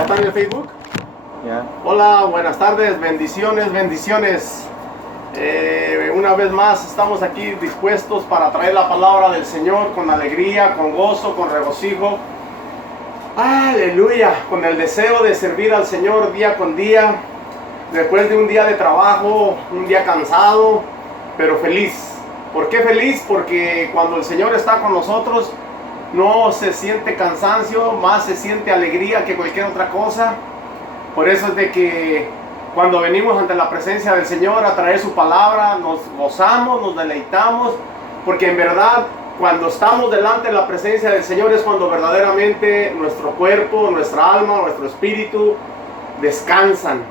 ¿Ya está en el Facebook? Ya. Hola, buenas tardes, bendiciones, bendiciones. Una vez más estamos aquí dispuestos para traer la palabra del Señor con alegría, con gozo, con regocijo. Aleluya, con el deseo de servir al Señor día con día. Después de un día de trabajo, un día cansado, pero feliz. ¿Por qué feliz? Porque cuando el Señor está con nosotros, no se siente cansancio, más se siente alegría que cualquier otra cosa. Por eso es de que cuando venimos ante la presencia del Señor a traer su palabra, nos gozamos, nos deleitamos, porque en verdad cuando estamos delante de la presencia del Señor es cuando verdaderamente nuestro cuerpo, nuestra alma, nuestro espíritu descansan,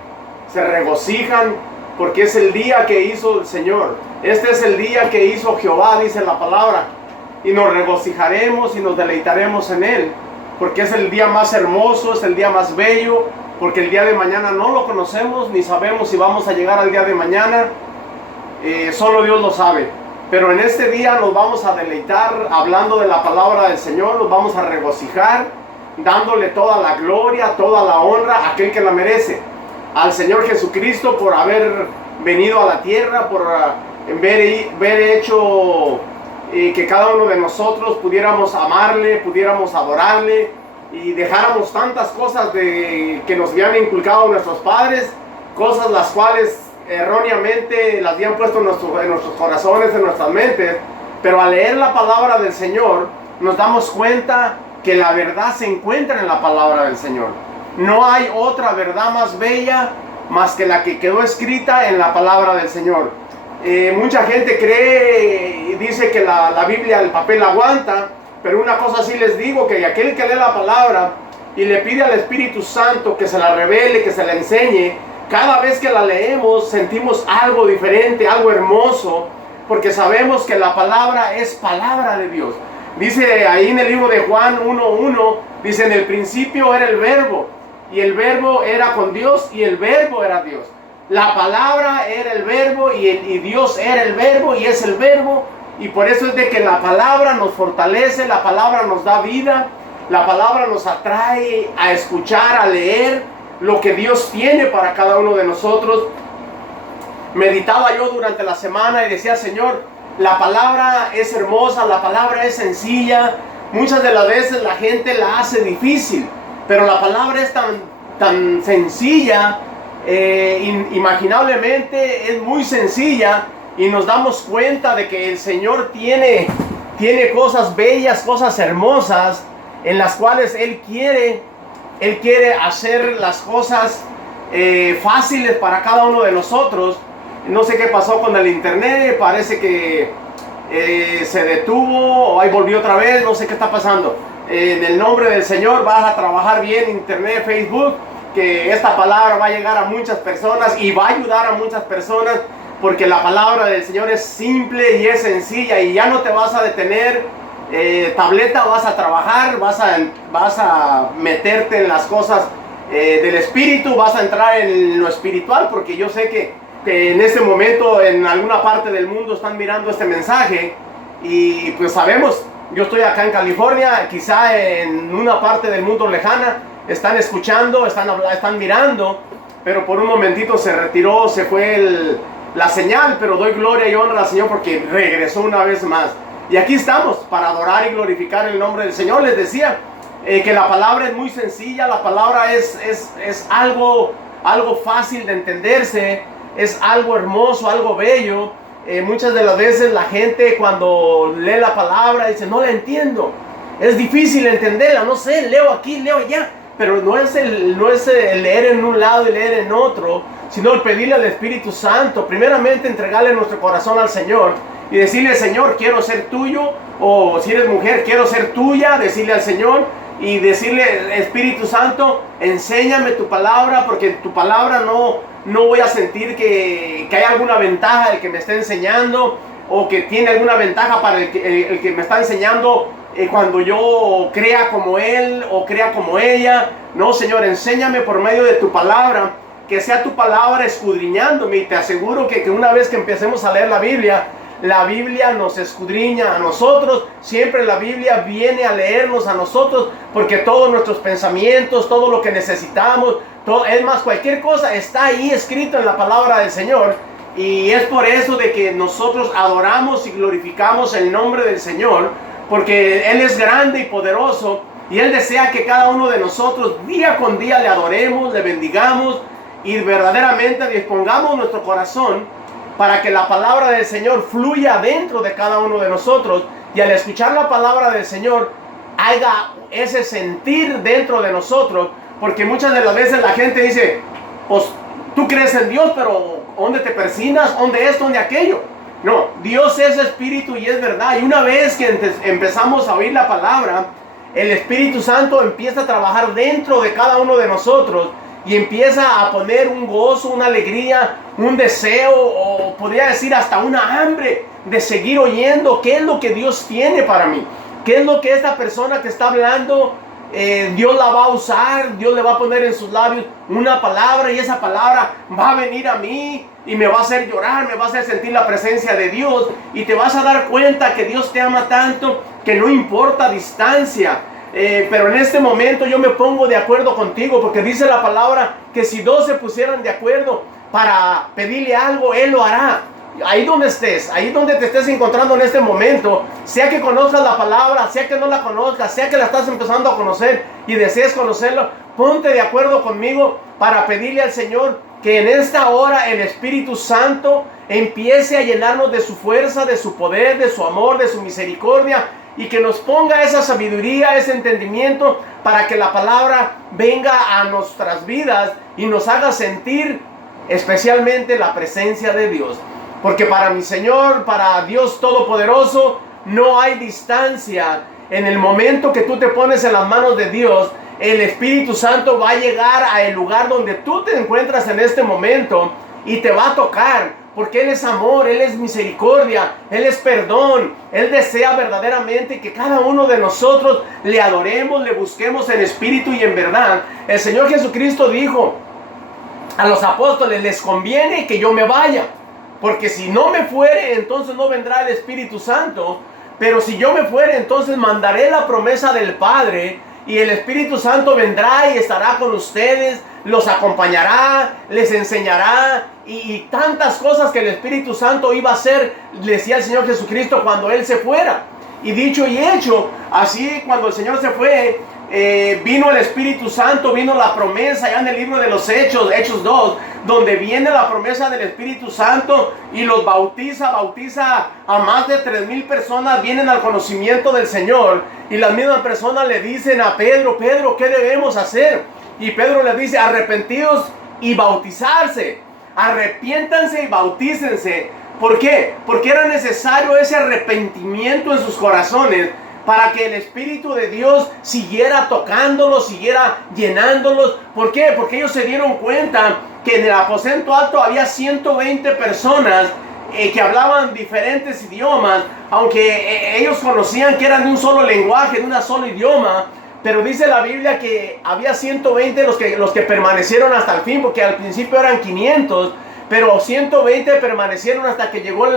se regocijan, porque es el día que hizo el Señor. Este es el día que hizo Jehová, dice la palabra, y nos regocijaremos y nos deleitaremos en Él, porque es el día más hermoso, es el día más bello, porque el día de mañana no lo conocemos, ni sabemos si vamos a llegar al día de mañana, solo Dios lo sabe. Pero en este día nos vamos a deleitar hablando de la palabra del Señor, nos vamos a regocijar, dándole toda la gloria, toda la honra a aquel que la merece, al Señor Jesucristo, por haber venido a la tierra, por haber hecho que cada uno de nosotros pudiéramos amarle, pudiéramos adorarle, y dejáramos tantas cosas que nos habían inculcado nuestros padres, cosas las cuales erróneamente las habían puesto en nuestros corazones, en nuestras mentes. Pero al leer la palabra del Señor nos damos cuenta que la verdad se encuentra en la palabra del Señor. No hay otra verdad más bella más que la que quedó escrita en la palabra del Señor. Mucha gente cree y dice que la Biblia, el papel aguanta. Pero una cosa sí les digo, que aquel que lee la palabra y le pide al Espíritu Santo que se la revele, que se la enseñe, cada vez que la leemos sentimos algo diferente, algo hermoso, porque sabemos que la palabra es palabra de Dios. Dice ahí en el libro de Juan 1:1, dice: en el principio era el verbo, y el verbo era con Dios, y el verbo era Dios. La palabra era el verbo, y Dios era el verbo, y es el verbo. Y por eso es de que la palabra nos fortalece, la palabra nos da vida, la palabra nos atrae a escuchar, a leer lo que Dios tiene para cada uno de nosotros. Meditaba yo durante la semana y decía: Señor, la palabra es hermosa, la palabra es sencilla. Muchas de las veces la gente la hace difícil, pero la palabra es tan sencilla, inimaginablemente es muy sencilla. Y nos damos cuenta de que el Señor tiene cosas bellas, cosas hermosas, en las cuales Él quiere hacer las cosas fáciles para cada uno de nosotros. No sé qué pasó con el internet, parece que se detuvo o ahí volvió otra vez, no sé qué está pasando. En el nombre del Señor vas a trabajar bien internet, Facebook, que esta palabra va a llegar a muchas personas y va a ayudar a muchas personas. Porque la palabra del Señor es simple y es sencilla, y ya no te vas a detener, tableta, vas a trabajar, vas a meterte en las cosas del Espíritu, vas a entrar en lo espiritual, porque yo sé que en este momento en alguna parte del mundo están mirando este mensaje, y pues sabemos, yo estoy acá en California, quizá en una parte del mundo lejana, están escuchando, están mirando, pero por un momentito se retiró, se fue la señal, pero doy gloria y honra al Señor porque regresó una vez más. Y aquí estamos para adorar y glorificar el nombre del Señor. Les decía que la palabra es muy sencilla, la palabra es algo fácil de entenderse, es algo hermoso, algo bello. Muchas de las veces la gente cuando lee la palabra dice: no la entiendo, es difícil entenderla, no sé, leo aquí, leo allá. Pero no es el leer en un lado y leer en otro, sino el pedirle al Espíritu Santo, primeramente entregarle nuestro corazón al Señor y decirle: Señor, quiero ser tuyo, o si eres mujer, quiero ser tuya, decirle al Señor y decirle: Espíritu Santo, enséñame tu palabra, porque tu palabra no voy a sentir que hay alguna ventaja el que me está enseñando, o que tiene alguna ventaja para el que me está enseñando, cuando yo crea como él o crea como ella. No, Señor, enséñame por medio de tu palabra, que sea tu palabra escudriñándome, y te aseguro que una vez que empecemos a leer la Biblia, la Biblia nos escudriña a nosotros, siempre la Biblia viene a leernos a nosotros, porque todos nuestros pensamientos, todo lo que necesitamos, todo, es más, cualquier cosa está ahí escrito en la palabra del Señor. Y es por eso de que nosotros adoramos y glorificamos el nombre del Señor, porque Él es grande y poderoso, y Él desea que cada uno de nosotros día con día le adoremos, le bendigamos, y verdaderamente dispongamos nuestro corazón para que la palabra del Señor fluya dentro de cada uno de nosotros, y al escuchar la palabra del Señor haya ese sentir dentro de nosotros, porque muchas de las veces la gente dice, pues tú crees en Dios, pero ¿dónde te persignas? ¿Dónde esto? ¿Dónde aquello? No, Dios es espíritu y es verdad, y una vez que empezamos a oír la palabra, el Espíritu Santo empieza a trabajar dentro de cada uno de nosotros, y empieza a poner un gozo, una alegría, un deseo, o podría decir hasta una hambre de seguir oyendo qué es lo que Dios tiene para mí, qué es lo que esta persona que está hablando, Dios la va a usar, Dios le va a poner en sus labios una palabra, y esa palabra va a venir a mí y me va a hacer llorar, me va a hacer sentir la presencia de Dios, y te vas a dar cuenta que Dios te ama tanto que no importa distancia. Pero en este momento yo me pongo de acuerdo contigo, porque dice la palabra que si dos se pusieran de acuerdo para pedirle algo, Él lo hará. Ahí donde estés, ahí donde te estés encontrando en este momento, sea que conozcas la palabra, sea que no la conozcas, sea que la estás empezando a conocer y desees conocerlo, ponte de acuerdo conmigo para pedirle al Señor que en esta hora el Espíritu Santo empiece a llenarnos de su fuerza, de su poder, de su amor, de su misericordia, y que nos ponga esa sabiduría, ese entendimiento, para que la palabra venga a nuestras vidas y nos haga sentir especialmente la presencia de Dios. Porque para mi Señor, para Dios Todopoderoso, no hay distancia. En el momento que tú te pones en las manos de Dios, el Espíritu Santo va a llegar al lugar donde tú te encuentras en este momento y te va a tocar. Porque Él es amor, Él es misericordia, Él es perdón. Él desea verdaderamente que cada uno de nosotros le adoremos, le busquemos en espíritu y en verdad. El Señor Jesucristo dijo a los apóstoles, les conviene que yo me vaya, porque si no me fuere, entonces no vendrá el Espíritu Santo. Pero si yo me fuere, entonces mandaré la promesa del Padre, y el Espíritu Santo vendrá y estará con ustedes, los acompañará, les enseñará, y tantas cosas que el Espíritu Santo iba a hacer, decía el Señor Jesucristo, cuando Él se fuera. Y dicho y hecho, así cuando el Señor se fue, vino el Espíritu Santo, vino la promesa, ya en el libro de los Hechos, Hechos 2, donde viene la promesa del Espíritu Santo y los bautiza a más de 3,000 personas, vienen al conocimiento del Señor, y las mismas personas le dicen a Pedro, Pedro, ¿qué debemos hacer? Y Pedro les dice, arrepentidos y bautizarse, arrepiéntanse y bautícense. ¿Por qué? Porque era necesario ese arrepentimiento en sus corazones, para que el Espíritu de Dios siguiera tocándolos, siguiera llenándolos. ¿Por qué? Porque ellos se dieron cuenta que en el aposento alto había 120 personas que hablaban diferentes idiomas, aunque ellos conocían que eran de un solo lenguaje, de un solo idioma. Pero dice la Biblia que había 120 los que permanecieron hasta el fin, porque al principio eran 500, pero 120 permanecieron hasta que llegó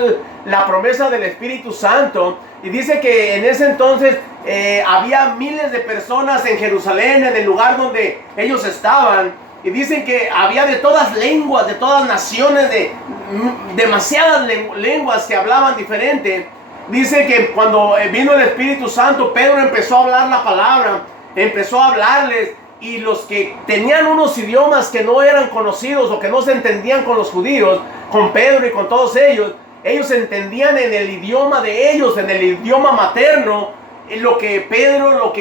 la promesa del Espíritu Santo. Y dice que en ese entonces había miles de personas en Jerusalén, en el lugar donde ellos estaban. Y dicen que había de todas lenguas, de todas naciones, demasiadas lenguas que hablaban diferente. Dice que cuando vino el Espíritu Santo, Pedro empezó a hablar la palabra, empezó a hablarles, y los que tenían unos idiomas que no eran conocidos o que no se entendían con los judíos, con Pedro y con todos ellos entendían en el idioma de ellos, en el idioma materno, lo que Pedro,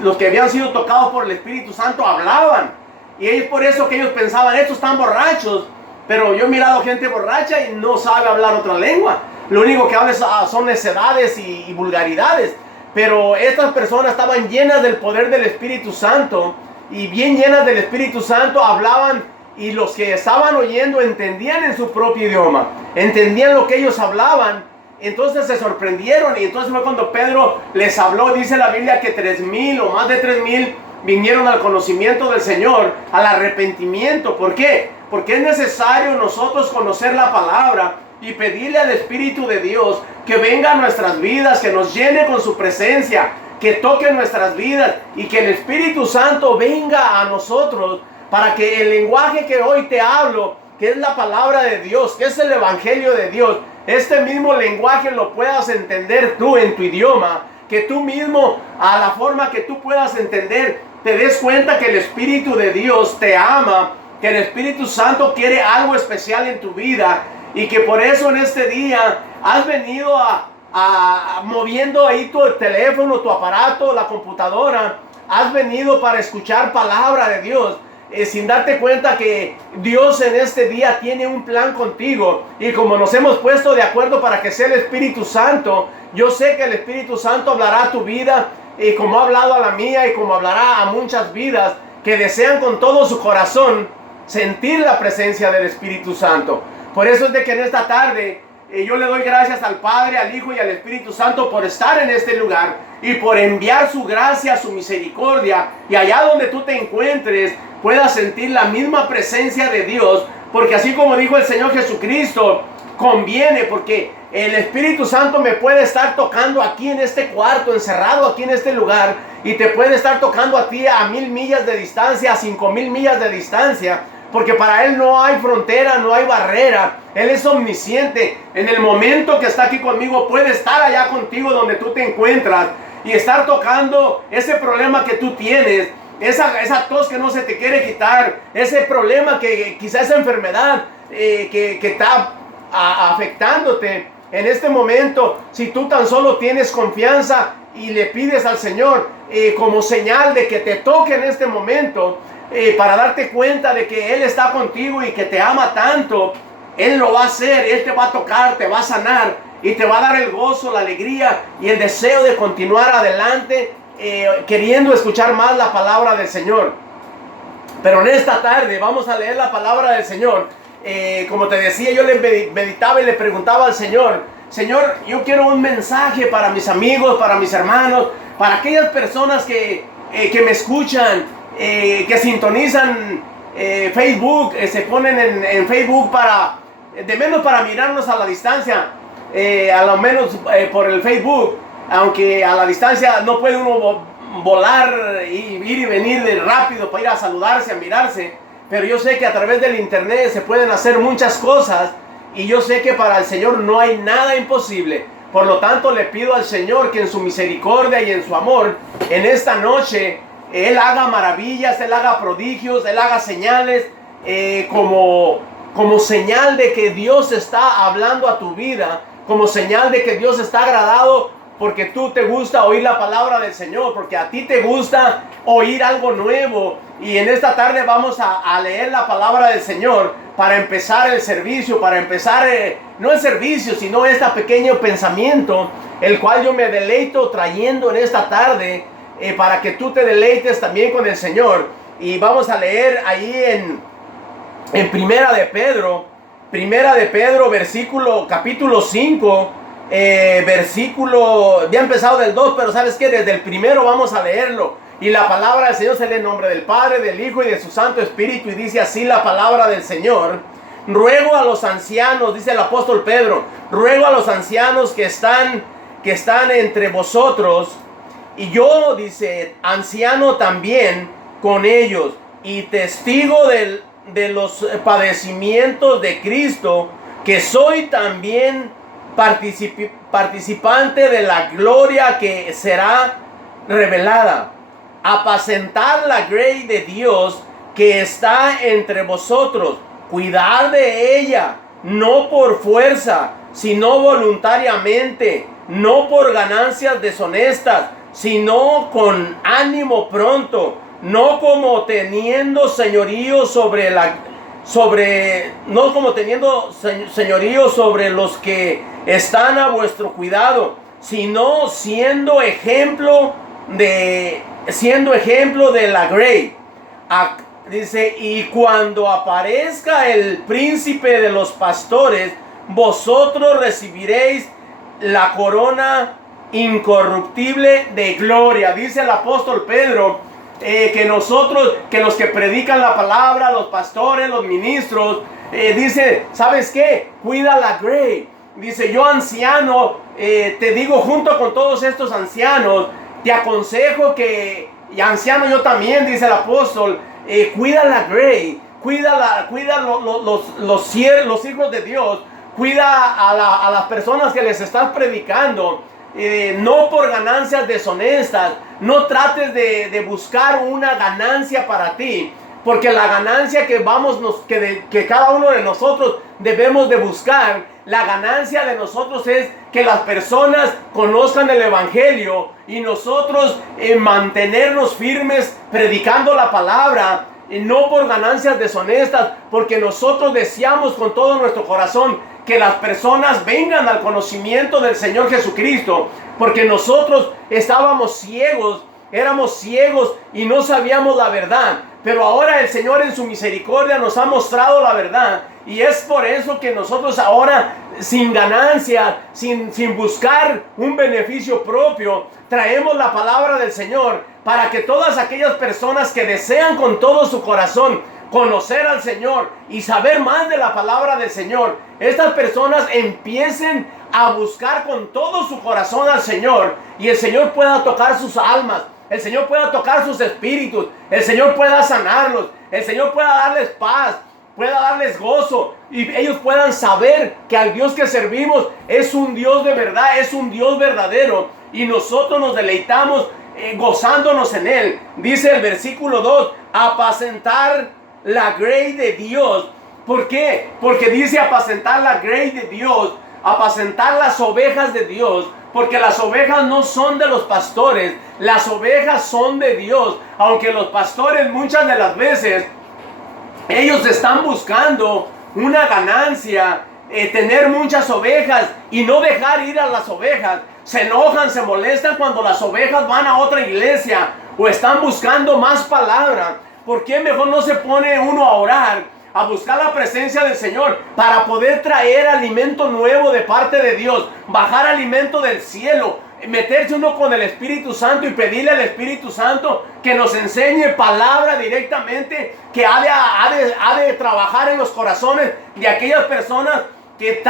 los que habían sido tocados por el Espíritu Santo hablaban. Y es por eso que ellos pensaban, estos están borrachos. Pero yo he mirado gente borracha y no sabe hablar otra lengua. Lo único que habla son necedades y vulgaridades. Pero estas personas estaban llenas del poder del Espíritu Santo, y bien llenas del Espíritu Santo hablaban, y los que estaban oyendo entendían en su propio idioma, entendían lo que ellos hablaban. Entonces se sorprendieron, y entonces fue cuando Pedro les habló. Dice la Biblia que 3,000 o más de 3,000 vinieron al conocimiento del Señor, al arrepentimiento. ¿Por qué? Porque es necesario nosotros conocer la palabra, y pedirle al Espíritu de Dios que venga a nuestras vidas, que nos llene con su presencia, que toque nuestras vidas y que el Espíritu Santo venga a nosotros para que el lenguaje que hoy te hablo, que es la palabra de Dios, que es el Evangelio de Dios, este mismo lenguaje lo puedas entender tú en tu idioma, que tú mismo, a la forma que tú puedas entender, te des cuenta que el Espíritu de Dios te ama, que el Espíritu Santo quiere algo especial en tu vida y que por eso en este día has venido moviendo ahí tu teléfono, tu aparato, la computadora, has venido para escuchar palabra de Dios. Sin darte cuenta que Dios en este día tiene un plan contigo, y como nos hemos puesto de acuerdo para que sea el Espíritu Santo, yo sé que el Espíritu Santo hablará a tu vida, y como ha hablado a la mía y como hablará a muchas vidas que desean con todo su corazón sentir la presencia del Espíritu Santo. Por eso es de que en esta tarde yo le doy gracias al Padre, al Hijo y al Espíritu Santo por estar en este lugar y por enviar su gracia, su misericordia, y allá donde tú te encuentres puedas sentir la misma presencia de Dios, porque así como dijo el Señor Jesucristo, conviene, porque el Espíritu Santo me puede estar tocando aquí en este cuarto, encerrado aquí en este lugar, y te puede estar tocando a ti a 1000 millas de distancia, a 5000 millas de distancia, porque para Él no hay frontera, no hay barrera. Él es omnisciente. En el momento que está aquí conmigo, puede estar allá contigo donde tú te encuentras y estar tocando ese problema que tú tienes, esa tos que no se te quiere quitar, ese problema que quizás esa enfermedad que está afectándote en este momento. Si tú tan solo tienes confianza y le pides al Señor como señal de que te toque en este momento, para darte cuenta de que Él está contigo y que te ama tanto, Él lo va a hacer. Él te va a tocar, te va a sanar y te va a dar el gozo, la alegría y el deseo de continuar adelante, queriendo escuchar más la palabra del Señor. Pero en esta tarde vamos a leer la palabra del Señor. Como te decía, yo le meditaba y le preguntaba al Señor: Señor, yo quiero un mensaje para mis amigos, para mis hermanos, para aquellas personas que me escuchan, que sintonizan Facebook, se ponen en Facebook de menos para mirarnos a la distancia, a lo menos por el Facebook, aunque a la distancia no puede uno volar y ir y venir de rápido para ir a saludarse, a mirarse, pero yo sé que a través del internet se pueden hacer muchas cosas, y yo sé que para el Señor no hay nada imposible. Por lo tanto, le pido al Señor que en su misericordia y en su amor, en esta noche, Él haga maravillas, Él haga prodigios, Él haga señales, como señal de que Dios está hablando a tu vida, como señal de que Dios está agradado, porque tú te gusta oír la palabra del Señor, porque a ti te gusta oír algo nuevo. Y en esta tarde vamos a leer la palabra del Señor para empezar el servicio, para empezar no el servicio, sino este pequeño pensamiento, el cual yo me deleito trayendo en esta tarde, para que tú te deleites también con el Señor. Y vamos a leer ahí en Primera de Pedro, capítulo 5, versículo, ya he empezado del 2, pero sabes que desde el primero vamos a leerlo. Y la palabra del Señor se lee en nombre del Padre, del Hijo y de su Santo Espíritu, y dice así la palabra del Señor: ruego a los ancianos, dice el apóstol Pedro, ruego a los ancianos que están entre vosotros, y yo, dice, anciano también con ellos, y testigo de los padecimientos de Cristo, que soy también participante de la gloria que será revelada. Apacentar la grey de Dios que está entre vosotros, cuidar de ella, no por fuerza, sino voluntariamente, no por ganancias deshonestas, sino con ánimo pronto, no como teniendo señorío sobre los que están a vuestro cuidado, sino siendo ejemplo de la grey. Dice: y cuando aparezca el príncipe de los pastores, vosotros recibiréis la corona incorruptible de gloria. Dice el apóstol Pedro que nosotros, que los que predican la palabra, los pastores, los ministros, dice, ¿sabes qué? Cuida la grey. Dice, yo anciano, te digo junto con todos estos ancianos, te aconsejo que, y anciano yo también, dice el apóstol, cuida la grey, cuida los hijos de Dios, cuida a las personas que les estás predicando, no por ganancias deshonestas, no trates de buscar una ganancia para ti, porque la ganancia que cada uno de nosotros debemos de buscar, la ganancia de nosotros es que las personas conozcan el evangelio y nosotros mantenernos firmes predicando la palabra, y no por ganancias deshonestas, porque nosotros deseamos con todo nuestro corazón que las personas vengan al conocimiento del Señor Jesucristo, porque nosotros estábamos ciegos, éramos ciegos y no sabíamos la verdad, pero ahora el Señor en su misericordia nos ha mostrado la verdad, y es por eso que nosotros ahora, sin ganancia, sin buscar un beneficio propio, traemos la palabra del Señor para que todas aquellas personas que desean con todo su corazón conocer al Señor y saber más de la palabra del Señor, estas personas empiecen a buscar con todo su corazón al Señor, y el Señor pueda tocar sus almas, el Señor pueda tocar sus espíritus, el Señor pueda sanarlos, el Señor pueda darles paz, pueda darles gozo, y ellos puedan saber que al Dios que servimos es un Dios de verdad, es un Dios verdadero, y nosotros nos deleitamos gozándonos en Él. Dice el versículo 2, apacentar la grey de Dios. ¿Por qué? Porque dice apacentar la grey de Dios, apacentar las ovejas de Dios, porque las ovejas no son de los pastores, las ovejas son de Dios, aunque los pastores muchas de las veces ellos están buscando una ganancia, tener muchas ovejas y no dejar ir a las ovejas. Se enojan, se molestan cuando las ovejas van a otra iglesia o están buscando más palabra. ¿Por qué mejor no se pone uno a orar, a buscar la presencia del Señor para poder traer alimento nuevo de parte de Dios, bajar alimento del cielo, meterse uno con el Espíritu Santo y pedirle al Espíritu Santo que nos enseñe palabra directamente, que ha de trabajar en los corazones de aquellas personas que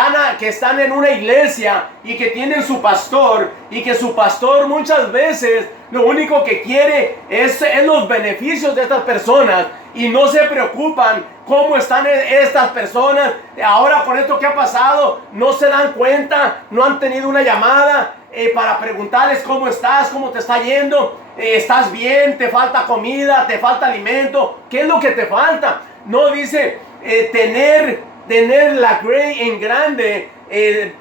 están en una iglesia y que tienen su pastor, y que su pastor muchas veces lo único que quiere es los beneficios de estas personas, y no se preocupan cómo están estas personas. Ahora con esto que ha pasado, no se dan cuenta, no han tenido una llamada para preguntarles cómo estás, cómo te está yendo, estás bien, te falta comida, te falta alimento, ¿qué es lo que te falta? No dice tener la grey en grande,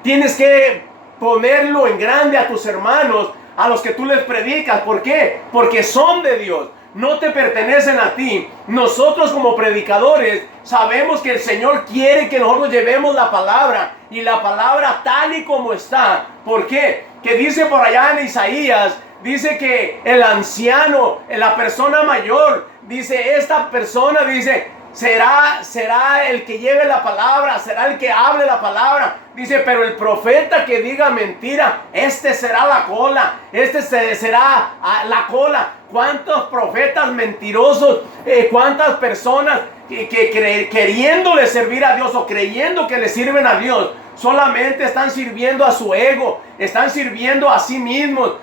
tienes que ponerlo en grande a tus hermanos, a los que tú les predicas. ¿Por qué? Porque son de Dios, no te pertenecen a ti. Nosotros como predicadores sabemos que el Señor quiere que nosotros llevemos la palabra, y la palabra tal y como está. ¿Por qué? Que dice por allá en Isaías, dice que el anciano, la persona mayor, dice, esta persona, dice, será el que lleve la palabra, será el que hable la palabra. Dice, pero el profeta que diga mentira, este será la cola, será la cola. ¿Cuántos profetas mentirosos, cuántas personas que queriéndole servir a Dios o creyendo que le sirven a Dios, solamente están sirviendo a su ego, están sirviendo a sí mismos?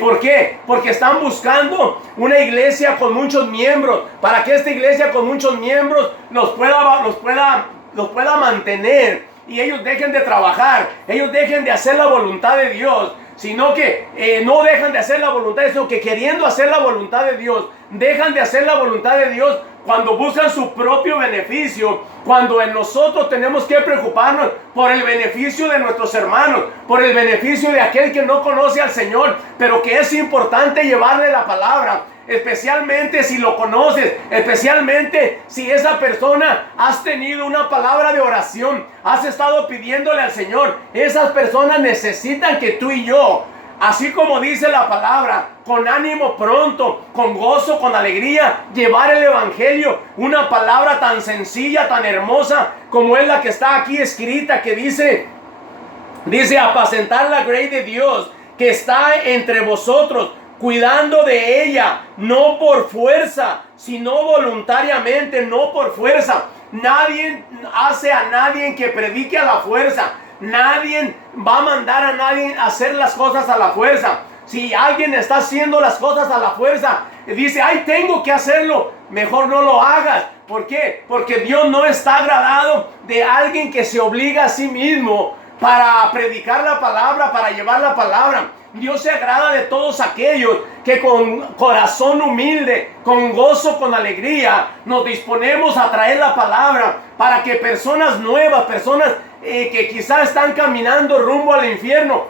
¿Por qué? Porque están buscando una iglesia con muchos miembros, para que esta iglesia con muchos miembros los pueda mantener, y ellos dejen de trabajar, ellos dejen de hacer la voluntad de Dios, sino que no dejan de hacer la voluntad de Dios, sino que queriendo hacer la voluntad de Dios, dejan de hacer la voluntad de Dios cuando buscan su propio beneficio, cuando en nosotros tenemos que preocuparnos por el beneficio de nuestros hermanos, por el beneficio de aquel que no conoce al Señor, pero que es importante llevarle la palabra, especialmente si lo conoces, especialmente si esa persona has tenido una palabra de oración, has estado pidiéndole al Señor. Esas personas necesitan que tú y yo, así como dice la palabra, con ánimo pronto, con gozo, con alegría, llevar el evangelio, una palabra tan sencilla, tan hermosa como es la que está aquí escrita, que dice apacentar la grey de Dios que está entre vosotros, cuidando de ella, no por fuerza, sino voluntariamente, no por fuerza. Nadie hace a nadie que predique a la fuerza. Nadie va a mandar a nadie a hacer las cosas a la fuerza. Si alguien está haciendo las cosas a la fuerza, dice, ay, tengo que hacerlo, mejor no lo hagas. ¿Por qué? Porque Dios no está agradado de alguien que se obliga a sí mismo para predicar la palabra, para llevar la palabra. Dios se agrada de todos aquellos que con corazón humilde, con gozo, con alegría, nos disponemos a traer la palabra para que personas nuevas, personas que quizás están caminando rumbo al infierno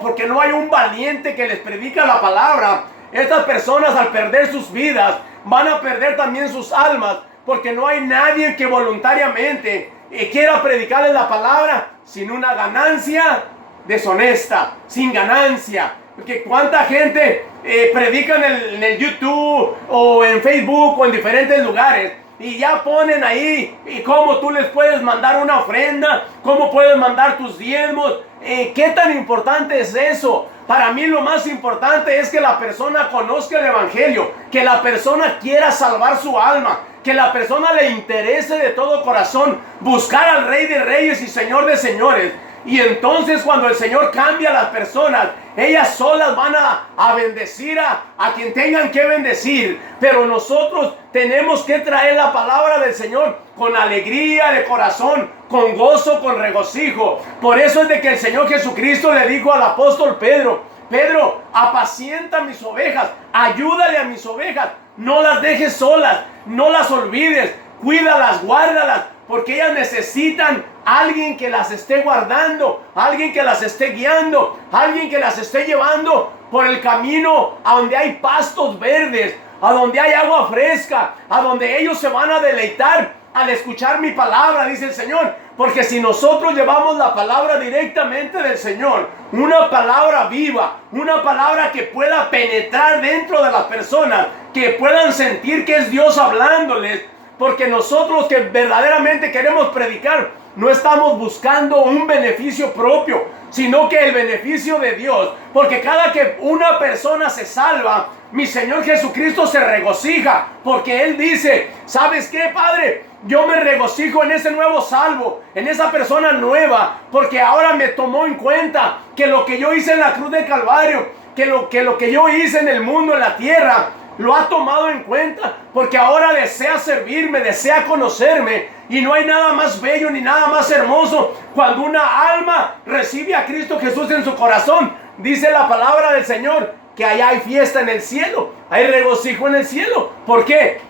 porque no hay un valiente que les predica la palabra. Estas personas, al perder sus vidas, van a perder también sus almas, porque no hay nadie que voluntariamente quiera predicarles la palabra sin una ganancia deshonesta, sin ganancia. Porque cuánta gente predica en el YouTube o en Facebook o en diferentes lugares, y ya ponen ahí y cómo tú les puedes mandar una ofrenda, cómo puedes mandar tus diezmos. ¿Qué tan importante es eso? Para mí lo más importante es que la persona conozca el evangelio, que la persona quiera salvar su alma, que la persona le interese de todo corazón buscar al Rey de Reyes y Señor de Señores. Y entonces cuando el Señor cambia a las personas, ellas solas van a bendecir a quien tengan que bendecir. Pero nosotros tenemos que traer la palabra del Señor con alegría de corazón, con gozo, con regocijo. Por eso es de que el Señor Jesucristo le dijo al apóstol Pedro, Pedro, apacienta mis ovejas, ayúdale a mis ovejas, no las dejes solas, no las olvides, cuídalas, guárdalas, porque ellas necesitan alguien que las esté guardando, alguien que las esté guiando, alguien que las esté llevando por el camino a donde hay pastos verdes, a donde hay agua fresca, a donde ellos se van a deleitar al escuchar mi palabra, dice el Señor. Porque si nosotros llevamos la palabra directamente del Señor, una palabra viva, una palabra que pueda penetrar dentro de las personas, que puedan sentir que es Dios hablándoles, porque nosotros que verdaderamente queremos predicar, no estamos buscando un beneficio propio, sino que el beneficio de Dios. Porque cada que una persona se salva, mi Señor Jesucristo se regocija, porque Él dice, ¿sabes qué, Padre? Yo me regocijo en ese nuevo salvo, en esa persona nueva, porque ahora me tomó en cuenta que lo que yo hice en la cruz de Calvario, que lo que yo hice en el mundo, en la tierra, lo ha tomado en cuenta, porque ahora desea servirme, desea conocerme. Y no hay nada más bello ni nada más hermoso cuando una alma recibe a Cristo Jesús en su corazón. Dice la palabra del Señor que allá hay fiesta en el cielo, hay regocijo en el cielo. ¿Por qué?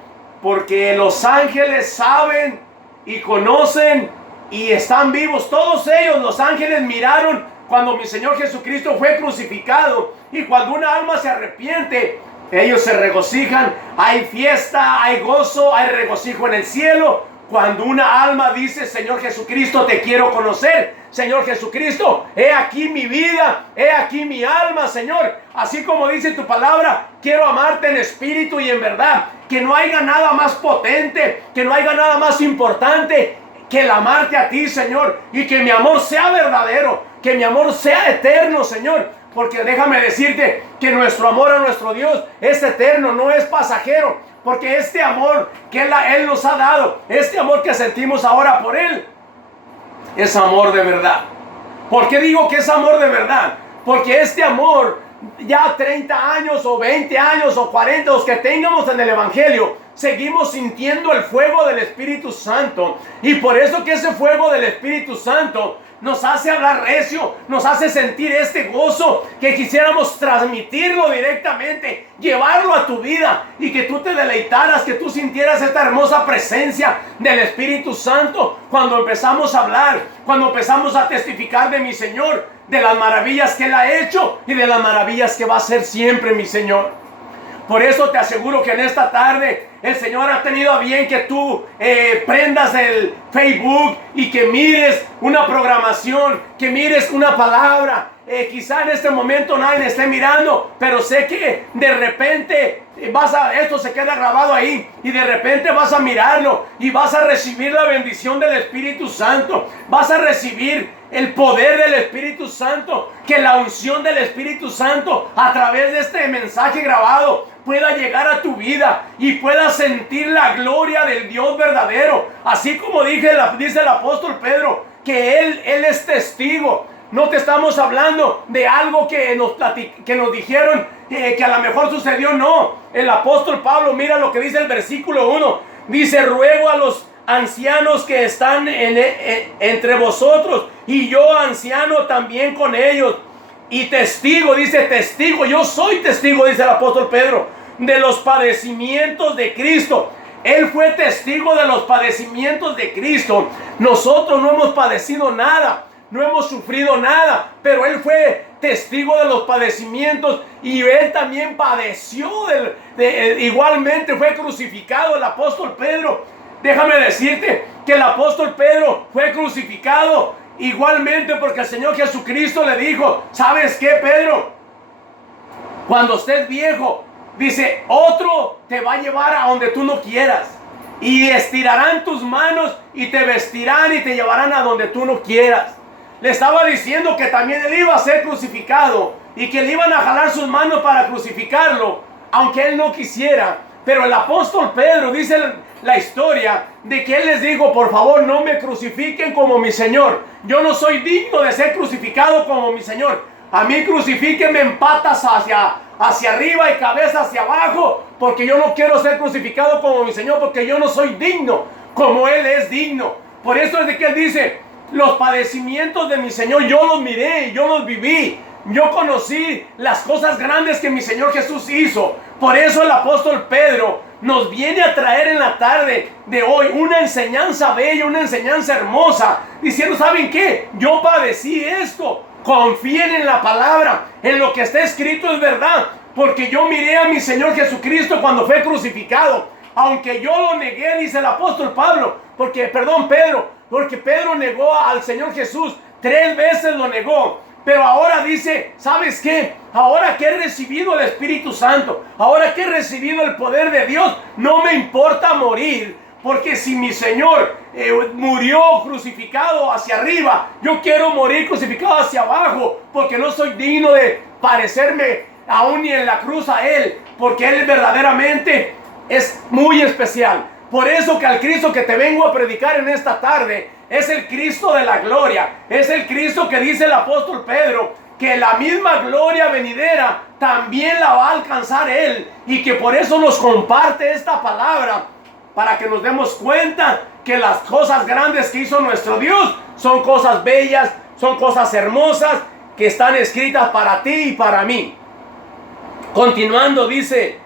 Porque los ángeles saben y conocen y están vivos. Todos ellos, los ángeles, miraron cuando mi Señor Jesucristo fue crucificado. Y cuando una alma se arrepiente, ellos se regocijan, hay fiesta, hay gozo, hay regocijo en el cielo. Cuando una alma dice, Señor Jesucristo, te quiero conocer. Señor Jesucristo, he aquí mi vida, he aquí mi alma, Señor. Así como dice tu palabra, quiero amarte en espíritu y en verdad. Que no haya nada más potente, que no haya nada más importante que el amarte a ti, Señor. Y que mi amor sea verdadero, que mi amor sea eterno, Señor. Porque déjame decirte que nuestro amor a nuestro Dios es eterno, no es pasajero. Porque este amor que Él nos ha dado, este amor que sentimos ahora por Él, es amor de verdad. ¿Por qué digo que es amor de verdad? Porque este amor, ya 30 años o 20 años o 40, los que tengamos en el Evangelio, seguimos sintiendo el fuego del Espíritu Santo. Y por eso que ese fuego del Espíritu Santo nos hace hablar recio, nos hace sentir este gozo, que quisiéramos transmitirlo directamente, llevarlo a tu vida y que tú te deleitaras, que tú sintieras esta hermosa presencia del Espíritu Santo cuando empezamos a hablar, cuando empezamos a testificar de mi Señor, de las maravillas que Él ha hecho y de las maravillas que va a hacer siempre mi Señor. Por eso te aseguro que en esta tarde el Señor ha tenido a bien que tú prendas el Facebook y que mires una programación, que mires una palabra. Quizá en este momento nadie esté mirando, pero sé que de repente esto se queda grabado ahí y de repente vas a mirarlo y vas a recibir la bendición del Espíritu Santo, vas a recibir el poder del Espíritu Santo, que la unción del Espíritu Santo a través de este mensaje grabado pueda llegar a tu vida y puedas sentir la gloria del Dios verdadero, así como dice el apóstol Pedro, que Él es testigo. No te estamos hablando de algo que nos dijeron que a lo mejor sucedió, no. El apóstol Pablo, mira lo que dice el versículo 1. Dice, ruego a los ancianos que están entre vosotros, y yo anciano también con ellos. Y testigo, dice testigo, yo soy testigo, dice el apóstol Pedro, de los padecimientos de Cristo. Él fue testigo de los padecimientos de Cristo. Nosotros no hemos padecido nada, no hemos sufrido nada, pero Él fue testigo de los padecimientos y Él también padeció, igualmente fue crucificado el apóstol Pedro. Déjame decirte que el apóstol Pedro fue crucificado igualmente porque el Señor Jesucristo le dijo, ¿sabes qué, Pedro? Cuando estés viejo, dice, otro te va a llevar a donde tú no quieras y estirarán tus manos y te vestirán y te llevarán a donde tú no quieras. Le estaba diciendo que también él iba a ser crucificado y que le iban a jalar sus manos para crucificarlo, aunque él no quisiera. Pero el apóstol Pedro dice la historia de que él les dijo, por favor no me crucifiquen como mi Señor. Yo no soy digno de ser crucificado como mi Señor. A mí crucifíquenme en patas hacia arriba y cabeza hacia abajo, porque yo no quiero ser crucificado como mi Señor, porque yo no soy digno como Él es digno. Por eso es de que Él dice, los padecimientos de mi Señor yo los miré, yo los viví, yo conocí las cosas grandes que mi Señor Jesús hizo. Por eso el apóstol Pedro nos viene a traer en la tarde de hoy una enseñanza bella, una enseñanza hermosa, diciendo, ¿saben qué? Yo padecí esto. Confíen en la palabra, en lo que está escrito es verdad, porque yo miré a mi Señor Jesucristo cuando fue crucificado, aunque yo lo negué, dice el apóstol Pedro, porque Pedro negó al Señor Jesús, 3 veces lo negó. Pero ahora dice, ¿sabes qué? Ahora que he recibido el Espíritu Santo, ahora que he recibido el poder de Dios, no me importa morir, porque si mi Señor murió crucificado hacia arriba, yo quiero morir crucificado hacia abajo, porque no soy digno de parecerme aún ni en la cruz a Él, porque Él verdaderamente es muy especial. Por eso que al Cristo que te vengo a predicar en esta tarde es el Cristo de la gloria, es el Cristo que dice el apóstol Pedro, que la misma gloria venidera también la va a alcanzar Él, y que por eso nos comparte esta palabra, para que nos demos cuenta que las cosas grandes que hizo nuestro Dios son cosas bellas, son cosas hermosas, que están escritas para ti y para mí. Continuando dice,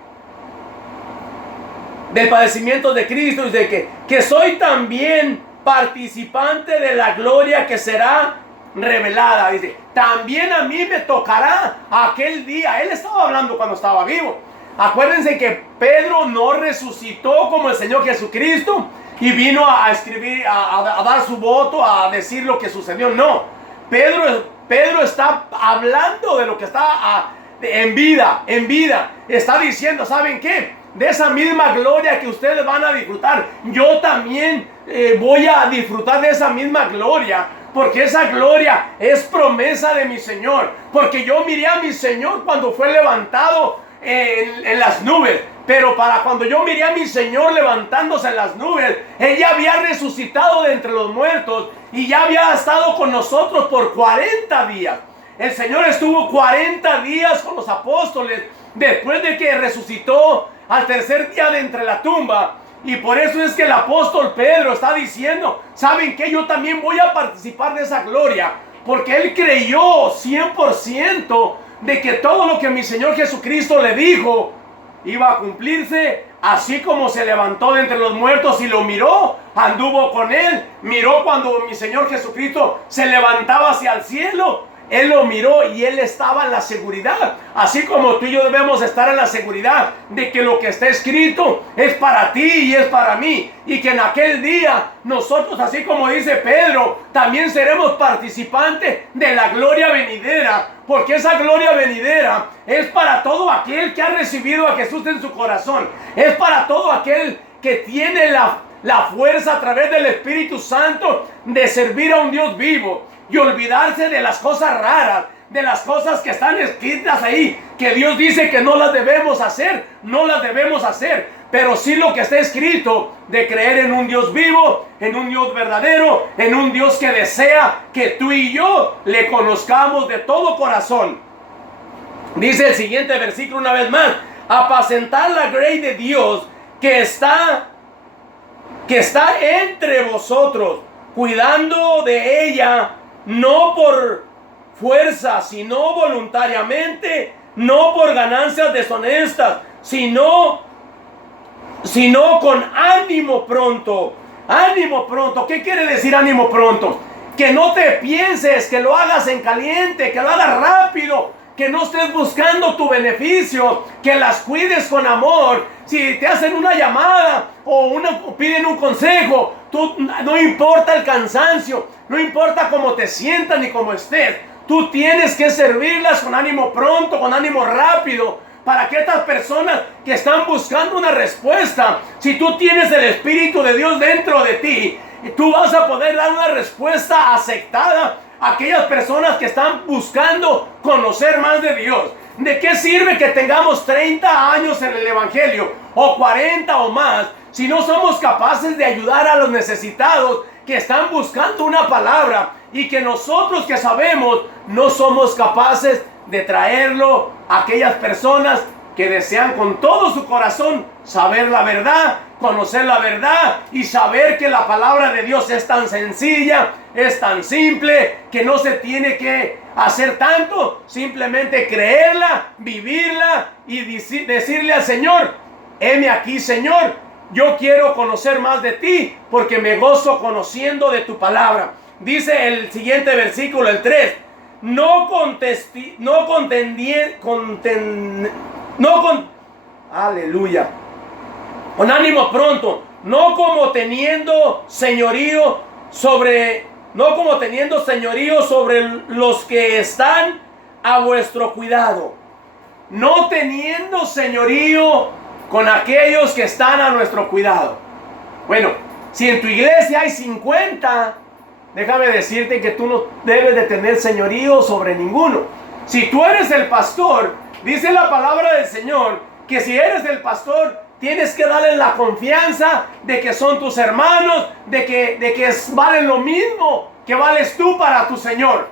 del padecimiento de Cristo, dice que soy también participante de la gloria que será revelada. Dice, también a mí me tocará aquel día. Él estaba hablando cuando estaba vivo. Acuérdense que Pedro no resucitó como el Señor Jesucristo y vino a escribir, a dar su voto, a decir lo que sucedió. No, Pedro está hablando de lo que está en vida. Está diciendo, ¿saben qué? De esa misma gloria que ustedes van a disfrutar, yo también voy a disfrutar de esa misma gloria, porque esa gloria es promesa de mi Señor, porque yo miré a mi Señor cuando fue levantado en las nubes, pero para cuando yo miré a mi Señor levantándose en las nubes, Él ya había resucitado de entre los muertos y ya había estado con nosotros por 40 días. El Señor estuvo 40 días con los apóstoles después de que resucitó al tercer día de entre la tumba. Y por eso es que el apóstol Pedro está diciendo, ¿saben qué? Yo también voy a participar de esa gloria, porque él creyó 100% de que todo lo que mi Señor Jesucristo le dijo iba a cumplirse, así como se levantó de entre los muertos y lo miró, anduvo con Él, miró cuando mi Señor Jesucristo se levantaba hacia el cielo. Él lo miró y él estaba en la seguridad. Así como tú y yo debemos estar en la seguridad de que lo que está escrito es para ti y es para mí. Y que en aquel día nosotros, así como dice Pedro, también seremos participantes de la gloria venidera. Porque esa gloria venidera es para todo aquel que ha recibido a Jesús en su corazón. Es para todo aquel que tiene la fuerza a través del Espíritu Santo de servir a un Dios vivo. Y olvidarse de las cosas raras, de las cosas que están escritas ahí, que Dios dice que no las debemos hacer, no las debemos hacer, pero sí lo que está escrito, de creer en un Dios vivo, en un Dios verdadero, en un Dios que desea que tú y yo le conozcamos de todo corazón. Dice el siguiente versículo una vez más: apacentar la grey de Dios que está entre vosotros, cuidando de ella, no por fuerza, sino voluntariamente, no por ganancias deshonestas, sino con ánimo pronto. Ánimo pronto. ¿Qué quiere decir ánimo pronto? Que no te pienses, que lo hagas en caliente, que lo hagas rápido, que no estés buscando tu beneficio, que las cuides con amor. Si te hacen una llamada o piden un consejo, no importa el cansancio, no importa cómo te sientas ni cómo estés, tú tienes que servirlas con ánimo pronto, con ánimo rápido, para que estas personas que están buscando una respuesta, si tú tienes el Espíritu de Dios dentro de ti, tú vas a poder dar una respuesta aceptada a aquellas personas que están buscando conocer más de Dios. ¿De qué sirve que tengamos 30 años en el Evangelio o 40 o más si no somos capaces de ayudar a los necesitados que están buscando una palabra, y que nosotros que sabemos no somos capaces de traerlo a aquellas personas que desean con todo su corazón saber la verdad, conocer la verdad y saber que la palabra de Dios es tan sencilla, es tan simple, que no se tiene que hacer tanto, simplemente creerla, vivirla y decirle al Señor: heme aquí, Señor, yo quiero conocer más de ti porque me gozo conociendo de tu palabra. Dice el siguiente versículo, el 3: aleluya, con ánimo pronto, no como teniendo señorío sobre los que están a vuestro cuidado. No teniendo señorío con aquellos que están a nuestro cuidado. Bueno, si en tu iglesia hay 50, déjame decirte que tú no debes de tener señorío sobre ninguno. Si tú eres el pastor, dice la palabra del Señor que si eres el pastor, tienes que darle la confianza de que son tus hermanos, de que valen lo mismo que vales tú para tu Señor.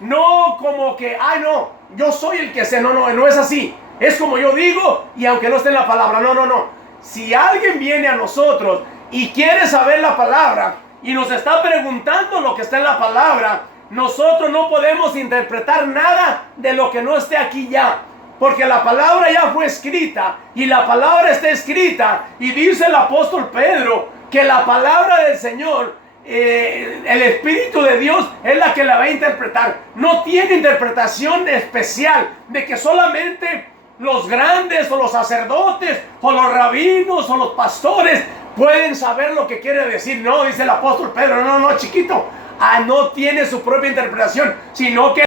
No como que, ay no, yo soy el que sé. No es así. Es como yo digo, y aunque no esté en la palabra, no. Si alguien viene a nosotros y quiere saber la palabra y nos está preguntando lo que está en la palabra, nosotros no podemos interpretar nada de lo que no esté aquí ya, porque la palabra ya fue escrita y la palabra está escrita, y dice el apóstol Pedro que la palabra del Señor, el Espíritu de Dios es la que la va a interpretar. No tiene interpretación especial de que solamente los grandes o los sacerdotes o los rabinos o los pastores pueden saber lo que quiere decir. No, dice el apóstol Pedro, no, chiquito, no tiene su propia interpretación, sino que